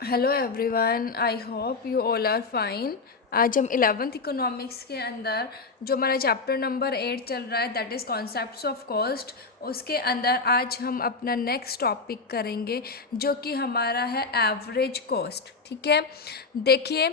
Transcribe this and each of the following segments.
Hello everyone, I hope you all are fine. आज हम 11th economics के अंदर जो हमारा चैप्टर नंबर 8 चल रहा है, that is concepts of cost, उसके अंदर आज हम अपना नेक्स्ट टॉपिक करेंगे जो कि हमारा है एवरेज कॉस्ट। ठीक है, देखिए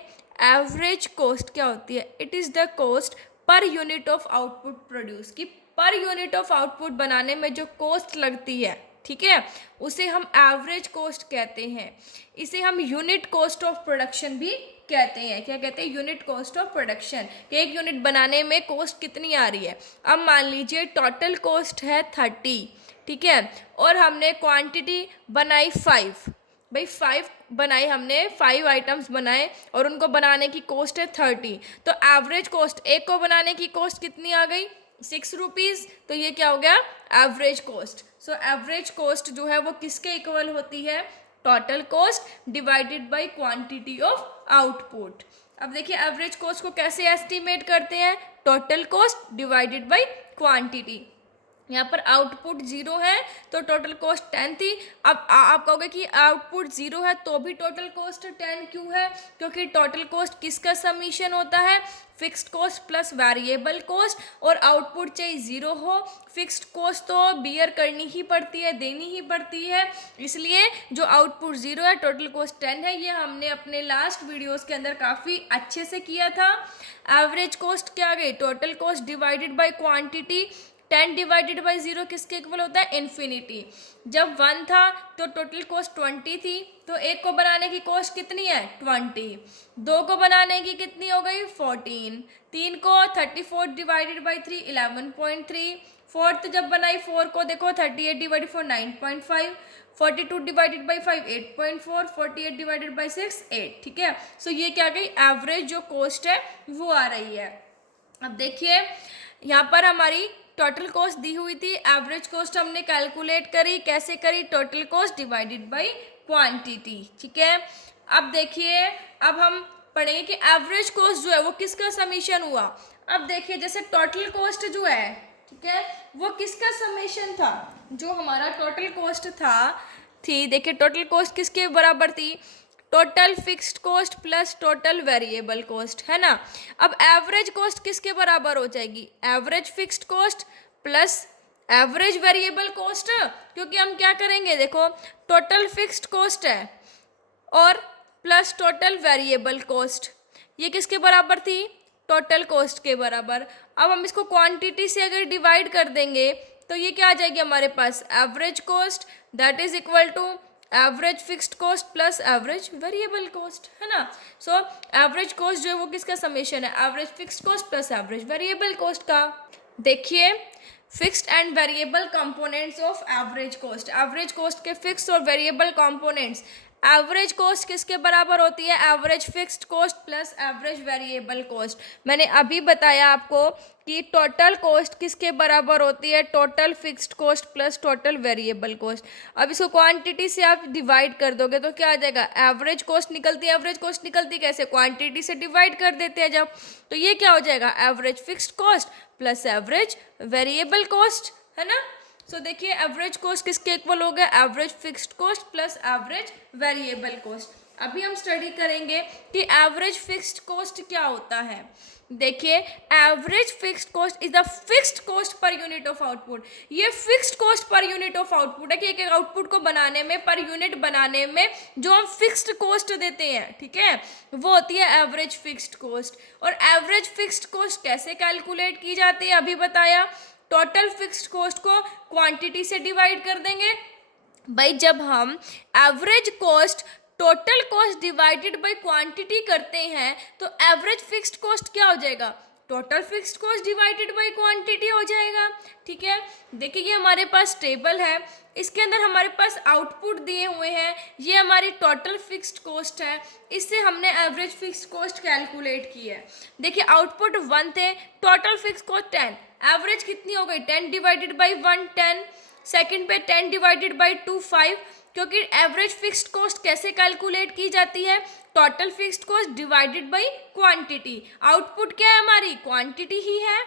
एवरेज कॉस्ट क्या होती है। It is the cost per unit of output produce, की पर यूनिट ऑफ आउटपुट बनाने में जो कॉस्ट लगती है, ठीक है, उसे हम एवरेज कॉस्ट कहते हैं। इसे हम यूनिट कॉस्ट ऑफ प्रोडक्शन भी कहते हैं। क्या कहते हैं? यूनिट कॉस्ट ऑफ प्रोडक्शन, कि एक यूनिट बनाने में कॉस्ट कितनी आ रही है। अब मान लीजिए टोटल कॉस्ट है 30, ठीक है, और हमने क्वांटिटी बनाई 5। भाई 5 बनाई, हमने 5 आइटम्स बनाए और उनको बनाने की कॉस्ट है 30। तो एवरेज कॉस्ट, एक को बनाने की कॉस्ट कितनी आ गई? 6 रुपीज़। तो ये क्या हो गया? Average cost. So average cost जो है वो किसके इक्वल होती है? Total cost divided by quantity of output. अब देखिए एवरेज कॉस्ट को कैसे एस्टिमेट करते हैं? Total cost divided by quantity. यहाँ पर आउटपुट 0 है तो टोटल कॉस्ट 10 थी। अब आप कहोगे कि आउटपुट 0 है तो भी टोटल कॉस्ट 10 क्यों है? क्योंकि टोटल कॉस्ट किसका समीशन होता है? Fixed cost plus variable cost. और आउटपुट चाहे 0 हो, फिक्स्ड कॉस्ट तो बियर करनी ही पड़ती है, देनी ही पड़ती है। इसलिए जो आउटपुट 0 है, टोटल कॉस्ट 10 है। ये हमने अपने लास्ट वीडियोस के अंदर काफ़ी अच्छे से किया था। एवरेज कॉस्ट क्या आ गई? Total cost divided by quantity. 10 divided by 0 किसके इक्वल होता है? इन्फिनिटी। जब 1 था तो टोटल कॉस्ट 20 थी, तो एक को बनाने की कॉस्ट कितनी है? 20। दो को बनाने की कितनी हो गई? 14। तीन को 34 डिवाइडेड बाई 3 11.3। फोर्थ जब बनाई 4 को, देखो 38 divided 4 9.5। 42 divided by 5 8.4। 48 divided by 6 8। ठीक है, सो ये क्या गई? एवरेज जो कॉस्ट है वो आ रही है। अब देखिए यहाँ पर हमारी टोटल कॉस्ट दी हुई थी, एवरेज कॉस्ट हमने कैलकुलेट करी। कैसे करी? Total cost divided by quantity. ठीक है, अब देखिए, अब हम पढ़ेंगे कि एवरेज कॉस्ट जो है वो किसका समीशन हुआ। अब देखिए जैसे टोटल कॉस्ट जो है, ठीक है, वो किसका समेशन था? जो हमारा टोटल कॉस्ट थी, देखिए टोटल कॉस्ट किसके बराबर थी? Total fixed cost plus total variable cost, है ना। अब एवरेज कॉस्ट किसके बराबर हो जाएगी? Average fixed cost plus average variable cost. क्योंकि हम क्या करेंगे, देखो टोटल फिक्स्ड कॉस्ट है और प्लस टोटल वेरिएबल कॉस्ट, ये किसके बराबर थी? टोटल कॉस्ट के बराबर। अब हम इसको क्वांटिटी से अगर डिवाइड कर देंगे तो ये क्या आ जाएगी हमारे पास? Average cost, that is equal to average fixed cost plus average variable cost, है ना। सो एवरेज कॉस्ट जो है वो किसका समेशन है? Average fixed cost plus average variable cost का। देखिए fixed and variable components of average cost, average cost के फिक्स और वेरिएबल कंपोनेंट्स। एवरेज कॉस्ट किसके बराबर होती है? Average fixed cost plus average variable cost. मैंने अभी बताया आपको कि टोटल कॉस्ट किसके बराबर होती है? Total fixed cost plus total variable cost. अब इसको क्वांटिटी से आप डिवाइड कर दोगे तो क्या आ जाएगा? एवरेज कॉस्ट निकलती है। एवरेज कॉस्ट निकलती कैसे? क्वांटिटी से डिवाइड कर देते हैं जब, तो ये क्या हो जाएगा? Average fixed cost plus average variable cost, है ना। सो देखिए एवरेज कॉस्ट किसके इक्वल हो गया? Average fixed cost plus average variable cost. अभी हम स्टडी करेंगे कि एवरेज फिक्स्ड कॉस्ट क्या होता है। देखिए average fixed cost is the fixed cost per unit of output. ये fixed cost per unit of output है कि एक आउटपुट को बनाने में, पर यूनिट बनाने में जो हम फिक्स्ड कॉस्ट देते हैं, ठीक है, वो होती है एवरेज फिक्स्ड कॉस्ट। और एवरेज फिक्स्ड कॉस्ट कैसे कैलकुलेट की जाती है अभी बताया। टोटल फिक्स्ड कॉस्ट को क्वांटिटी से डिवाइड कर देंगे। भाई जब हम average cost total cost divided by quantity करते हैं तो एवरेज फिक्स्ड कॉस्ट क्या हो जाएगा? Total fixed cost divided by quantity हो जाएगा। ठीक है, देखिए ये हमारे पास टेबल है, इसके अंदर हमारे पास आउटपुट दिए हुए हैं। ये हमारी टोटल फिक्स्ड कॉस्ट है, इससे हमने एवरेज फिक्स्ड कॉस्ट कैलकुलेट की है। देखिए आउटपुट 1 थे, टोटल फिक्स्ड कॉस्ट 10, एवरेज कितनी हो गई? 10 डिवाइडेड बाई 1 10। सेकेंड पे 10 डिवाइडेड बाई 2 5। क्योंकि एवरेज फिक्स्ड कॉस्ट कैसे कैलकुलेट की जाती है? Total fixed cost divided by quantity. Output क्या है हमारी? क्वांटिटी ही है।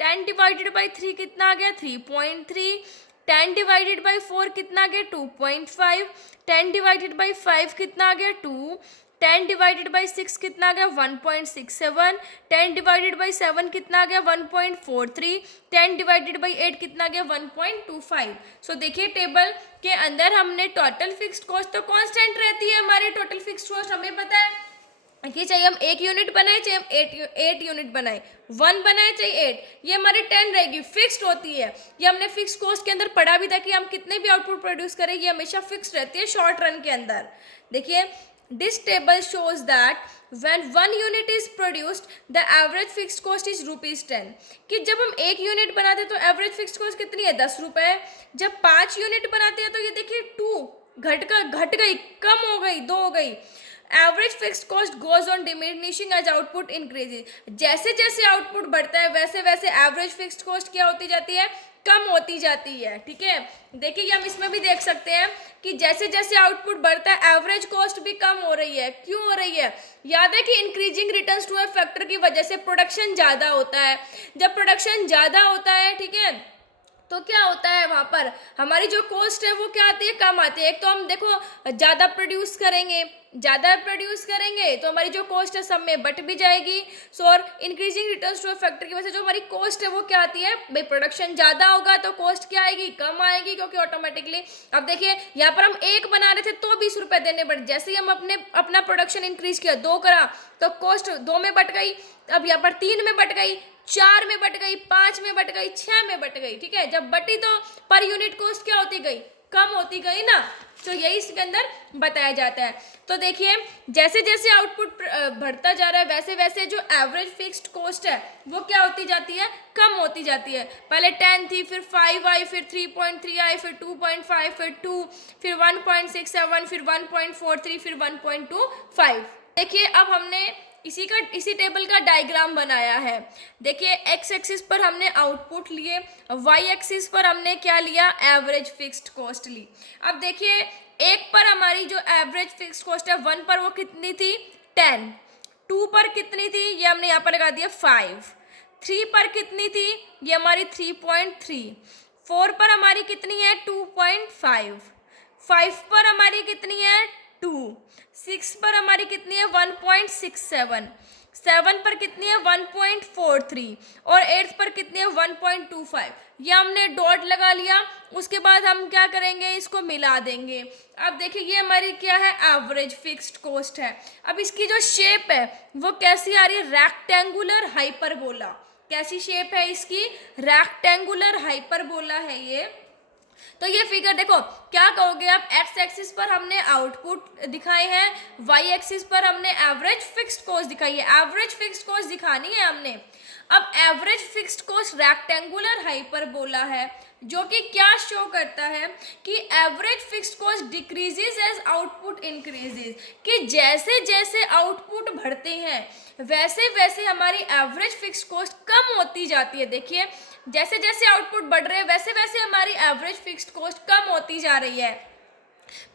10 डिवाइडेड बाई 3 कितना आ गया? 3.3। 10 डिवाइडेड बाई 4 कितना आ गया 2.5, 10 डिवाइडेड बाई 5 कितना आ गया 2, 10 डिवाइडेड बाई 6 कितना आ गया 1.67, 10 डिवाइडेड बाई 7 कितना आ गया 1.43, 10 डिवाइडेड बाई 8 कितना आ गया 1.25। सो देखिए टेबल के अंदर हमने टोटल फिक्स्ड कॉस्ट तो कांस्टेंट रहती है हमारी टोटल फिक्स्ड कॉस्ट, हमें पता है कि चाहे हम 1 यूनिट बनाए चाहे हम 8 यूनिट बनाए, 1 बनाए चाहे 8, ये हमारी 10 रहेगी, फिक्स्ड होती है। ये हमने फिक्स्ड कॉस्ट के अंदर पढ़ा भी था कि हम कितने भी आउटपुट प्रोड्यूस करें ये हमेशा फिक्स्ड रहती है शॉर्ट रन के अंदर। देखिए this table shows that when 1 unit is produced the average fixed cost is ₹10, कि जब हम 1 यूनिट बनाते हैं तो एवरेज फिक्स्ड कॉस्ट कितनी है 10 रुपये, जब 5 यूनिट बनाते हैं तो ये देखिए 2 घट गई, कम हो गई, 2 हो गई। Average fixed cost goes on diminishing as output increases, जैसे जैसे आउटपुट बढ़ता है वैसे वैसे एवरेज फिक्स्ड कॉस्ट क्या होती जाती है, कम होती जाती है। ठीक है, देखिए हम इसमें भी देख सकते हैं कि जैसे जैसे आउटपुट बढ़ता है एवरेज कॉस्ट भी कम हो रही है। क्यों हो रही है, याद है कि increasing returns to a factor की वजह से प्रोडक्शन ज़्यादा होता है। जब प्रोडक्शन ज़्यादा होता है, ठीक है, तो क्या होता है वहाँ पर हमारी जो कॉस्ट है वो क्या आती है, कम आती है। एक तो हम देखो ज़्यादा प्रोड्यूस करेंगे तो हमारी जो कॉस्ट है सब में बट भी जाएगी। सो और increasing returns to a factor की वजह से जो हमारी कॉस्ट है वो क्या आती है, भाई प्रोडक्शन ज़्यादा होगा तो कॉस्ट क्या आएगी, कम आएगी, क्योंकि ऑटोमेटिकली अब देखिए यहाँ पर हम 1 बना रहे थे तो 20 रुपये देने पड़े, जैसे ही हम अपना प्रोडक्शन इंक्रीज किया 2 करा तो कॉस्ट 2 में बट गई, अब यहाँ पर 3 में बट गई, 4 में बट गई, 5 में बट गई, 6 में बट गई। ठीक है, जब बटी तो पर यूनिट कॉस्ट क्या होती गई, कम होती गई ना। तो यही इसके अंदर बताया जाता है। तो देखिए जैसे जैसे आउटपुट बढ़ता जा रहा है वैसे वैसे जो एवरेज फिक्स्ड कॉस्ट है वो क्या होती जाती है, कम होती जाती है। पहले 10 थी, फिर 5 आई, फिर 3.3 आई, फिर 2.5, फिर 2, फिर 1.67, फिर 1.43, फिर 1.25। देखिए अब हमने इसी टेबल का डायग्राम बनाया है। देखिए एक्स एक्सिस पर हमने आउटपुट लिए, वाई एक्सिस पर हमने क्या लिया, एवरेज फिक्स्ड कॉस्ट ली। अब देखिए 1 पर हमारी जो एवरेज फिक्स्ड कॉस्ट है 1 पर वो कितनी थी 10, 2 पर कितनी थी ये हमने यहाँ पर लगा दिया 5, 3 पर कितनी थी ये हमारी 3.3, 4 पर हमारी कितनी है 2.5, 5 पर हमारी कितनी है 2, 6 पर हमारी कितनी है 1.67, 7 पर कितनी है 1.43 और 8 पर कितनी है 1.25। ये हमने डॉट लगा लिया, उसके बाद हम क्या करेंगे, इसको मिला देंगे। अब देखिए ये हमारी क्या है, एवरेज फिक्स्ड कॉस्ट है। अब इसकी जो शेप है वो कैसी आ रही है, रेक्टेंगुलर हाइपरबोला। कैसी शेप है इसकी, रेक्टेंगुलर हाइपरबोला है ये। तो ये फिगर देखो क्या कहोगे आप, एक्स एक्सिस पर हमने आउटपुट दिखाए हैं, वाई एक्सिस पर हमने एवरेज फिक्स्ड कॉस्ट दिखाई है। एवरेज फिक्स्ड कॉस्ट दिखानी है हमने। अब average fixed cost rectangular hyperbola है जो कि क्या शो करता है कि average fixed cost decreases as output increases, कि जैसे जैसे आउटपुट बढ़ते हैं वैसे वैसे हमारी एवरेज फिक्स्ड कॉस्ट कम होती जाती है। देखिए जैसे जैसे आउटपुट बढ़ रहे हैं वैसे वैसे हमारी एवरेज फिक्स्ड कॉस्ट कम होती जा रही है।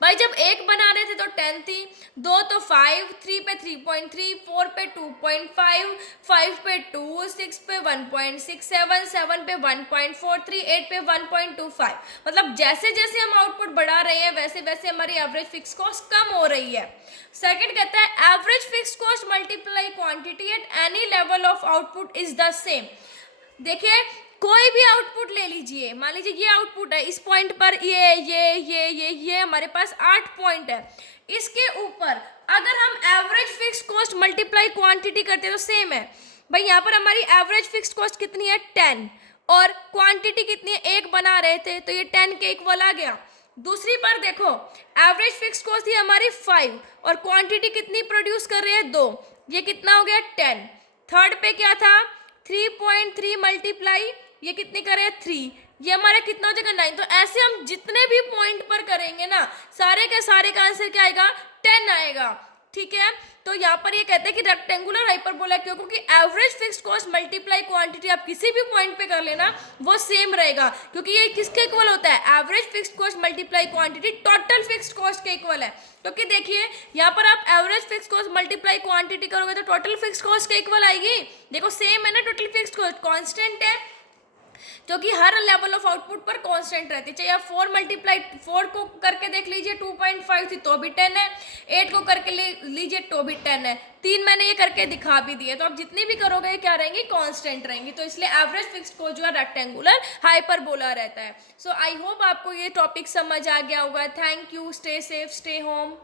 भाई जब 1 बना रहे थे तो 10 थी, 2 तो 5, 3 पे 3.3, 4 पे 2.5, 5 पे 2, 6 पे 1.67, 7 पे 1.43, 8 पे 1.25। मतलब जैसे जैसे हम आउटपुट बढ़ा रहे हैं वैसे वैसे हमारी एवरेज फिक्स कॉस्ट कम हो रही है। सेकंड कहता है average fix cost multiply quantity at any level of output is the same. देखिए कोई भी आउटपुट ले लीजिए, मान लीजिए ये आउटपुट है, इस पॉइंट पर ये हमारे पास 8 पॉइंट है। इसके ऊपर अगर हम average fix cost multiply quantity करते हैं तो सेम है। भाई यहाँ पर हमारी एवरेज फिक्स कॉस्ट कितनी है 10 और क्वांटिटी कितनी है, 1 बना रहे थे तो ये 10 के इक्वल आ गया। दूसरी पर देखो एवरेज फिक्स कॉस्ट थी हमारी 5 और क्वांटिटी कितनी प्रोड्यूस कर रहे हैं 2, ये कितना हो गया 10। थर्ड पे क्या था 3.3 मल्टीप्लाई ये कितने करे 3, ये हमारा कितना हो जाएगा 9। तो ऐसे हम जितने भी पॉइंट पर करेंगे ना सारे के सारे का आंसर क्या आएगा 10 आएगा। ठीक है, तो यहाँ पर ये कहते हैं कि रेक्टेंगुलर हाइपरबोला क्यों, क्योंकि average fixed cost multiply quantity आप किसी भी पॉइंट पे कर लेना वो सेम रहेगा, क्योंकि ये किसके इक्वल होता है, average fixed cost multiply quantity total fixed cost के इक्वल है। क्योंकि देखिए यहाँ पर आप average fixed cost multiply quantity करोगे तो टोटल फिक्स्ड कॉस्ट के इक्वल आएगी। देखो सेम है ना, टोटल फिक्स्ड कॉस्ट कांस्टेंट है जो कि हर लेवल ऑफ आउटपुट पर कांस्टेंट रहती है। चाहे आप 4 को करके देख लीजिए 2.5 थी तो भी 10 है, 8 को करके लीजिए तो भी 10 है। 3 मैंने ये करके दिखा भी दिए, तो आप जितनी भी करोगे ये क्या रहेंगी, कांस्टेंट रहेंगी। तो इसलिए एवरेज फिक्स्ड को जो है रेक्टेंगुलर हाइपरबोला रहता है। सो आई होप आपको ये टॉपिक समझ आ गया होगा। Thank you, stay safe, stay home.